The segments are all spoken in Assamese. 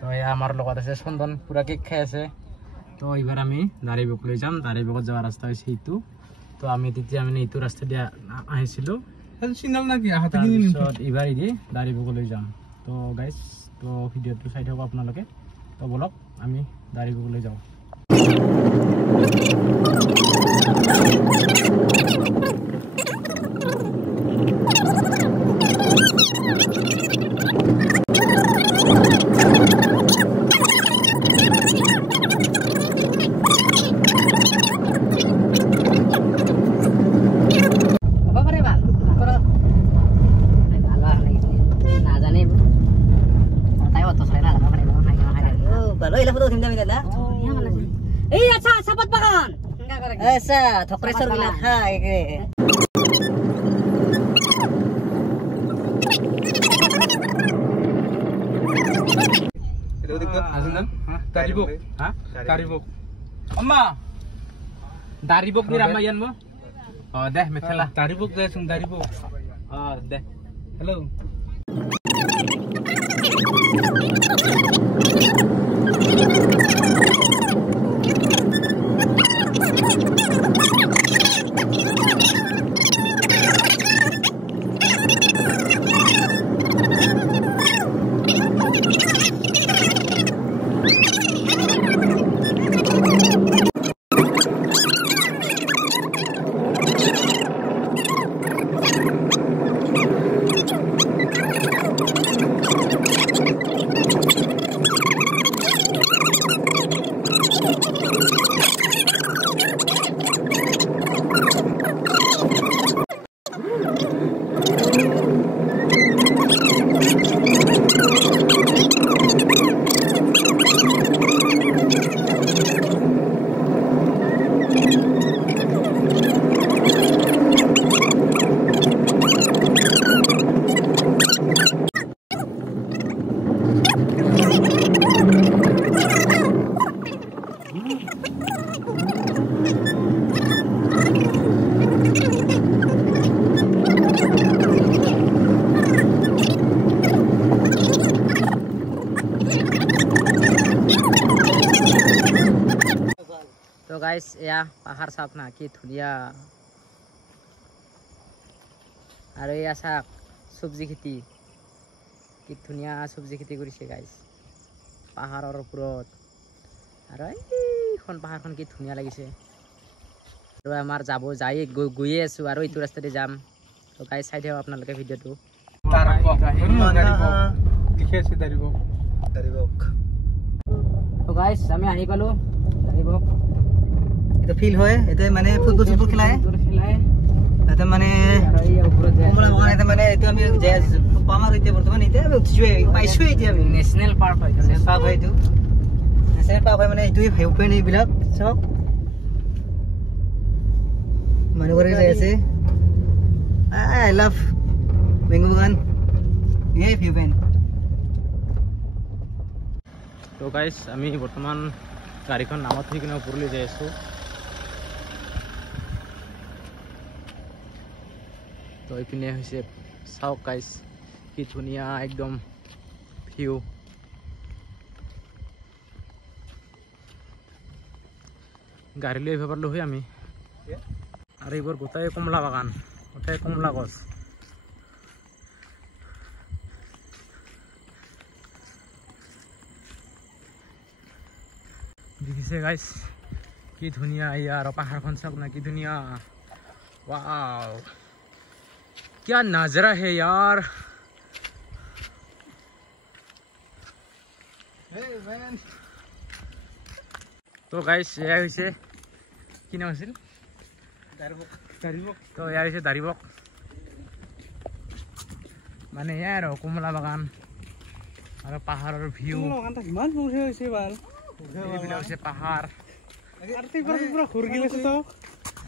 তো এয়া আমাৰ লগত আছে চন্দন পুৰা কেক খাই আছে তো এইবাৰ আমি দাৰিবুক লৈ যাম দাৰিবুকত যোৱা ৰাস্তা হৈছে এইটো তো আমি তেতিয়া মানে এইটো ৰাস্তা দিয়া আহিছিলোঁ সিগনাল না কি হাতে কিনি নিম এইবাৰ ইদি দাৰিবুক লৈ যাম তো গাইজ তো ভিডিঅ'টো চাই থাকক আপোনালোকে তো বলক আমি দাৰিবুক লৈ যাওঁ ऐसा थप्रेसर गिला हां एके itu dikit asan daribuk ha daribuk amma daribuk ni ramayan mo oh deh mekhala daribuk deh sung daribuk oh deh hello तो गाइस या पहाड़ साफ ना की धुनिया और या साक सब्जी खेती की धुनिया सब्जी खेती करिছে गाइस পাহাৰৰ ওপৰত আৰু এইখন পাহাৰখন কি ধুনিয়া লাগিছে আৰু আমাৰ যাব যাই গৈ আছো আৰু এইটো ৰাস্তাতে যাম তো গাইস চাই দিও আপোনালোকে ভিডিঅটো লিখেছে দাৰিবুক তো গাইস আমি আহি পালো দাৰিবুক এটা ফিল হয় এটা মানে ফুটবল খেলায় এটা মানে কমলা বাগান এটা মানে এটা আমি যাই আছো পামাৰ এতিয়া বৰ্তমান এতিয়া পাইছো এতিয়া আমি নেশনেল পাৰ্ক হয় নেশনেল পাৰ্ক হয় এইটো নেশনেল পাৰ্ক হয় মানে এইটোৱে ভিউপইণ্ট এইবিলাক চব মানুহবোৰে যাই আছে আই লাভ মেংগো বাগান এই ভিউপইণ্ট তো গাইজ আমি বৰ্তমান গাড়ীখন নামত থৈ কিনে ওপৰলৈ যাই আছোঁ তো এইপিনে হৈছে চাওক গাইজ কি ধুনীয়া একদম ভিউ গাড়ী লৈ আহিব পাৰিলোঁ হয় আমি আৰু এইবোৰ গোটাই কমলা বাগান গোটাই কমলা গছ দেখিছে গাইজ কি ধুনীয়া ইয়াৰ পাহাৰখন চাওক না কি ধুনীয়া वाव क्या नजारा है यार तो गाइस এয়া হৈছে কি নাম আছিল দাৰিবুক তো এয়া হৈছে দাৰিবুক মানে এয়া আৰু কমলা বাগান আৰু পাহাৰৰ ভিউ বাগানটা কিমান বঢ়িয়া হৈছে বাল এইবিলাক হৈছে পাহাৰ আৰতি পুৰা ঘূৰি গৈছে তো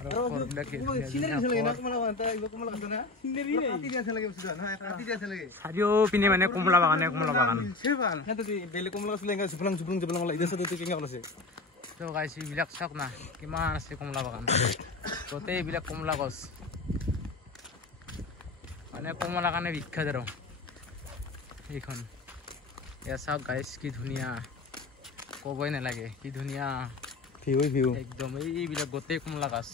আৰু ফৰবিলাক সিনাৰি আছে লাগে না কমলা বাগানটা এইটো কমলা আছে না সিনাৰি কাটি দিয়া আছে লাগে বস্তু না কাটি দিয়া আছে লাগে চাৰিও পিনে মানে কমলা বাগান ছে বাল হেতে বেলে কমলা আছে লাগে জুপলং লা ইদা সতে কেঙ্গা আছে তো গাইছ এইবিলাক চাওক না কিমান আছে কমলা বাগান গোটেই এইবিলাক কমলা গছ মানে কমলা কাৰণে বিখ্যাত আৰু এইখন এয়া চাওক গাইছ কি ধুনীয়া ক'বই নালাগে কি ধুনীয়া ভিউ একদম এইবিলাক গোটেই কমলা গাছ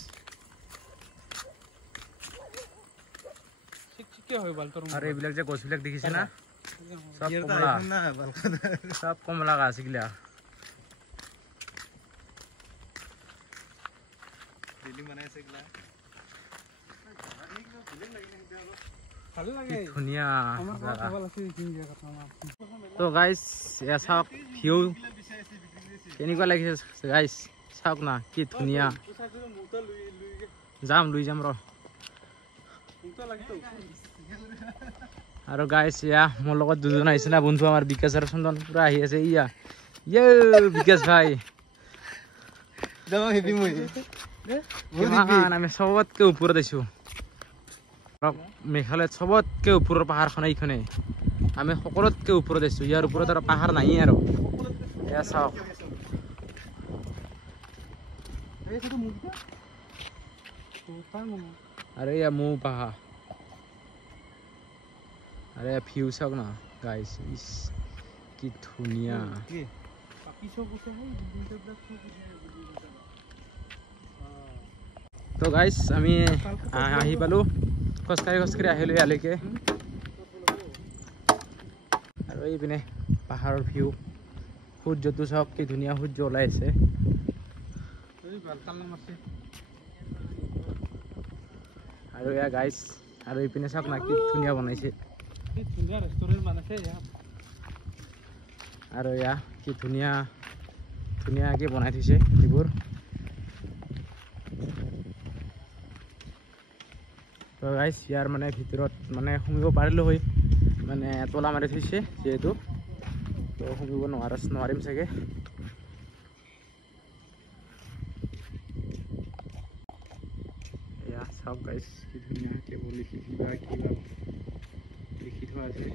আৰু এইবিলাক যে গছবিলাক দেখিছে না সব কমলা গাছ এগুলা ধুনীয়া তো গাইছ এয়া চাওক ভিউ কেনেকুৱা লাগিছে গাইছ চাওক না কি ধুনীয়া যাম লৈ যাম ৰ আৰু গাইছ এয়া মোৰ লগত দুজন আহিছে না বন্ধু আমাৰ বিকাশ আৰু চন্দন পুৰা আহি আছে ইয়া বিকাশ ভাই আমি চবতকে ওপৰত আছো মেঘালয়ত চবতকে ওপৰৰ পাহাৰখন এইখনে আমি সকলোতকে ওপৰত আছো ইয়াৰ ওপৰত আৰু পাহাৰ নাই আৰু এয়া চাওক আৰু এয়া মৌ পাহাৰ আৰু এয়া ভিউ চাওক না গাইছ ইচ কি ধুনীয়া তো গাইছ আমি আহি পালো খোজকাঢ়ি আহিলো ইয়ালৈকে আৰু এইপিনে পাহাৰৰ ভিউ সূৰ্যটো চাওক কি ধুনীয়া সূৰ্য ওলাই আছে আৰু এয়া গাইছ আৰু এইপিনে চাওক না কি ধুনীয়া বনাইছে আৰু এয়া কি ধুনীয়াকে বনাই থৈছে এইবোৰ তো গাইছ ইয়াৰ মানে ভিতৰত মানে সোমিব পাৰিলো হয় মানে তলা মাৰি থৈছে যিহেতু তো সোমিব নোৱাৰিম চাগে এয়া চাওক গাইছ কি ধুনীয়াকৈ লিখি থোৱা আছে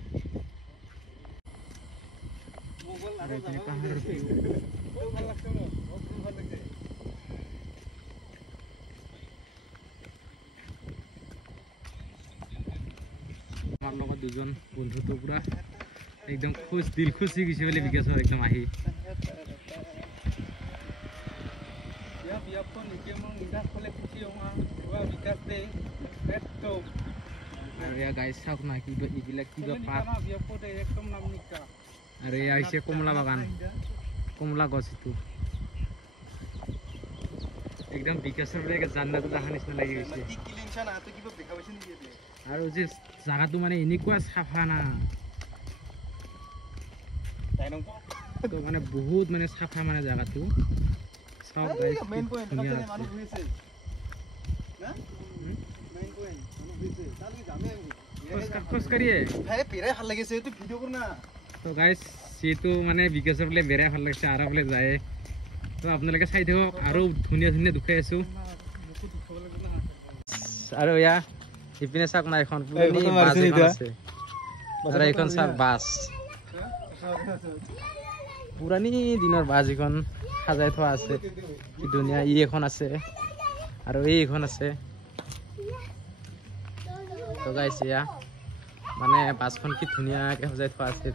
আমাৰ লগত দুজন বন্ধুটো পুৰা একদম দিল খুশ হৈ গৈছে বোলে বিকাশৰ একদম আহি আৰু এয়া গাইছ চাওক না কিবা এইবিলাক কিবা পাত আৰু এয়া হৈছে কমলা বাগান কমলা গছ এইটো একদম বিকাশৰ বোলে জান্নাত দেখা নিচিনা লাগি গৈছে আৰু যে জাগাটো মানে এনেকুৱা চাফা না তো মানে বহুত মানে চাফা মানে জাগাটো চাওক গাইছ ধুনীয়া খোজকাঢ়িয়ে তো গাইছ যিহেতু মানে বিকাশৰ বোলে বেৰাই ভাল লাগিছে আৰু বোলে যায় তো আপোনালোকে চাই থাকক আৰু ধুনীয়া দেখাই আছো আৰু এয়া ইপিনে চাওক না এখন পুৰণি বাছ এখন আছে আৰু এইখন চাওক বাছ পুৰণি দিনৰ বাছ এখন সাজাই থোৱা আছে কি ধুনীয়া এখন আছে আৰু এইখন আছে তো গাইছ এয়া মানে বাছখন কি ধুনীয়াকৈ সজাই থোৱা আছে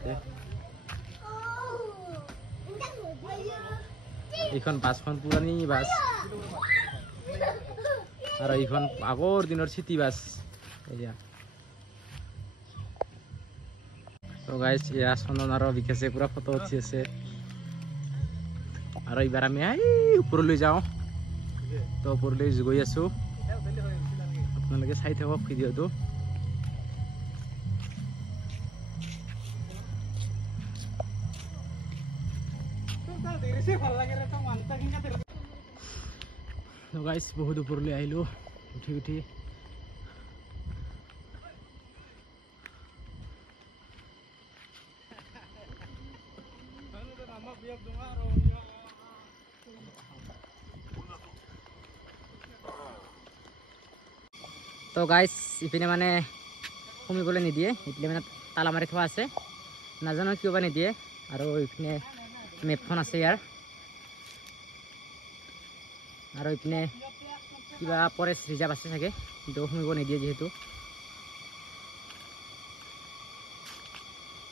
এইখন বাছখন পুৰণি বাছ আৰু এইখন আগৰ দিনৰ চিটি বাছ এয়া তো গাইছ এয়া চন্দন আৰু বিকাশে পুৰা ফটো উঠি আছে আৰু এইবাৰ আমি ওপৰলৈ যাওঁ তো ওপৰলৈ গৈ আছো আপোনালোকে চাই থাকক ভিডিঅ'টো গাইছ বহুত ওপৰলৈ আহিলো উঠি তো গাইছ ইপিনে মানে সোমিবলৈ নিদিয়ে ইপিনে মানে তালা মাৰি থোৱা আছে নাজানো কিয় বা নিদিয়ে আৰু ইপিনে মেপখন আছে ইয়াৰ আৰু ইপিনে কিবা ফৰেষ্ট ৰিজাৰ্ভ আছে চাগে কিন্তু সোমিব নিদিয়ে যিহেতু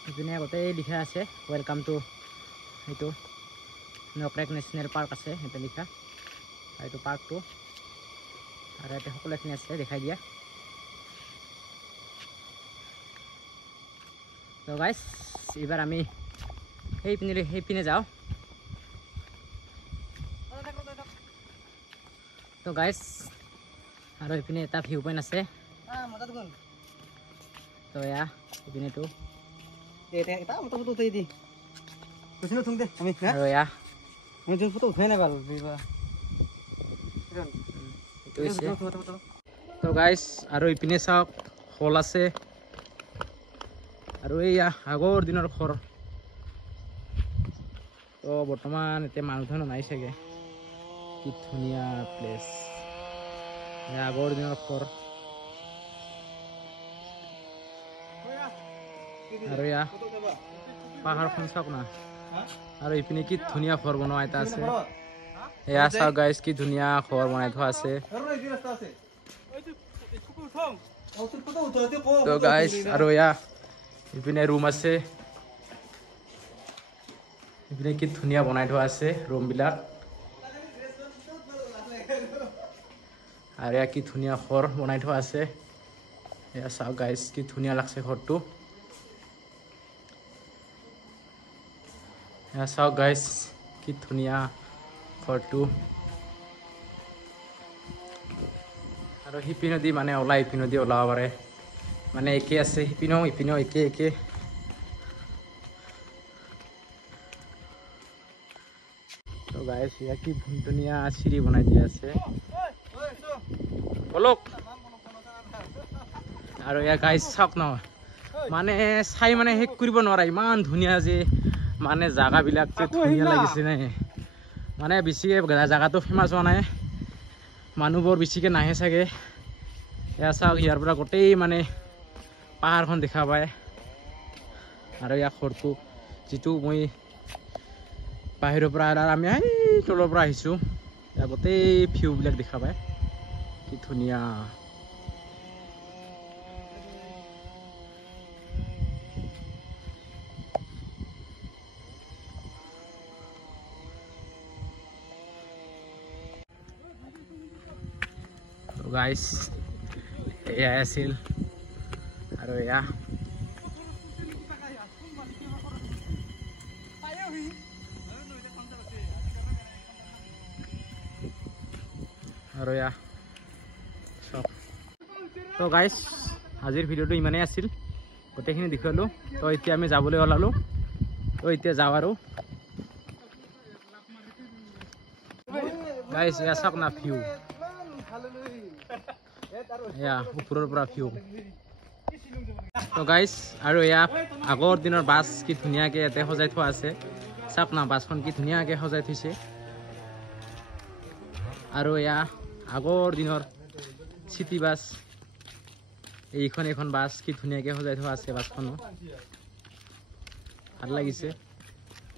এইপিনে গোটেই লিখা আছে ৱেলকাম টু এইটো নকৰেক নেশ্যনেল পাৰ্ক আছে সেইটো লিখা এইটো পাৰ্কটো আৰু ইয়াতে সকলোখিনি আছে দেখাই দিয়া তো গাইজ এইবাৰ আমি সেইপিনে যাওঁ তো গাইজ আৰু এইপিনে এটা ভিউ পইণ্ট আছে তো এয়া এইপিনেটো আৰু এয়া তো গাইজ আৰু এইপিনে চাওক হল আছে আৰু এইয়া আগৰ দিনৰ ঘৰ তো বৰ্তমান এতিয়া মানুহ ধৰণৰ নাই চাগে কি ধুনীয়া প্লেচ আগৰ দিনৰ ঘৰ আৰু এয়া পাহাৰখন চাওক না আৰু এইপিনে কি ধুনীয়া ঘৰ বনোৱা এটা আছে এয়া চাওক গাইজ কি ধুনীয়া ঘৰ বনাই থোৱা আছে তো গাইজ আৰু এয়া এইপিনে ৰুম আছে এইপিনে কি ধুনীয়া বনাই থোৱা আছে ৰুমবিলাক আৰু এয়া কি ধুনীয়া ঘৰ বনাই থোৱা আছে এয়া চাওক গাইজ কি ধুনীয়া লাগছে ঘৰটো এয়া চাওক গাইজ কি ধুনীয়া ঘৰটো আৰু সিপিনেদি মানে ওলাই ইপিনেদি ওলাব পাৰে মানে একে আছে ইপিনেও একে তো গাইজ এয়া কি ধুনীয়া চিৰি বনাই দিয়া আছে বলক আৰু এয়া গাইজ চাওক ন মানে চাই মানে শেষ কৰিব নোৱাৰা ইমান ধুনীয়া যে মানে জাগাবিলাক যে ধুনীয়া লাগিছে নে মানে বেছিকৈ জাগাটো ফেমাছ হোৱা নাই মানুহবোৰ বেছিকৈ নাহে চাগে এয়া চাওক ইয়াৰ পৰা গোটেই মানে পাহাৰখন দেখা পায় আৰু ইয়াৰ ঘৰটো যিটো মই বাহিৰৰ পৰা আমি তলৰ পৰা আহিছোঁ ইয়াৰ গোটেই ভিউবিলাক দেখা পায় কি ধুনীয়া গাইজ এয়া আছিল আৰু এয়া তো গাইজ আজিৰ ভিডিঅ'টো ইমানেই আছিল গোটেইখিনি দেখুৱালোঁ তো এতিয়া আমি যাবলৈ ওলালোঁ তো এতিয়া যাওঁ আৰু গাইজ এয়া চাওক না ভিউ এয়া ওপৰৰ পৰা ভিউ তো গাইজ আৰু এয়া আগৰ দিনৰ বাছ কি ধুনীয়াকৈ ইয়াতে সজাই থোৱা আছে চাওক না বাছখন কি ধুনীয়াকৈ সজাই থৈছে আৰু এয়া আগৰ দিনৰ চিটি বাছ এইখন বাছ কি ধুনীয়াকৈ সজাই থোৱা আছে বাছখনো ভাল লাগিছে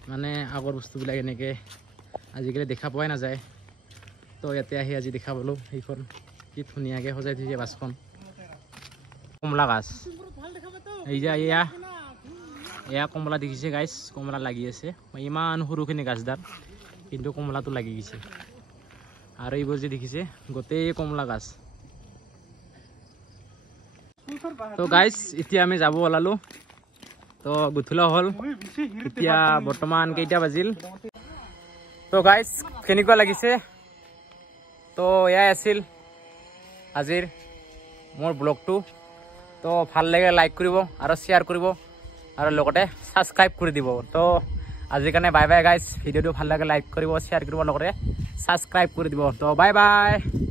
মানে আগৰ বস্তুবিলাক এনেকৈ আজিকালি দেখা পোৱাই নাযায় তো ইয়াতে আহি আজি দেখা পালোঁ সেইখন কি ধুনীয়াকৈ সজাই থৈছে বাছখন কমলা গাছ এই যে এয়া কমলা দেখিছে গাইজ কমলা লাগি আছে ইমান সৰুখিনি গাছডাল কিন্তু কমলাটো লাগি গৈছে আৰু এইবোৰ যে দেখিছে গোটেই কমলা গাছ তো গাইজ এতিয়া আমি যাব ওলালোঁ তো গধূলা হ'ল এতিয়া বৰ্তমান কেইটা বাজিল তো গাইজ কেনেকুৱা লাগিছে তো এয়াই আছিল আজিৰ মোৰ ব্লগটো তো ভাল লাগে লাইক কৰিব আৰু শ্বেয়াৰ কৰিব আৰু লগতে ছাবস্ক্ৰাইব কৰি দিব তো আজিৰ কাৰণে বাই বাই গাইজ ভিডিঅ'টো ভাল লাগে লাইক কৰিব শ্বেয়াৰ কৰিব লগতে ছাবস্ক্ৰাইব কৰি দিব তো বাই বাই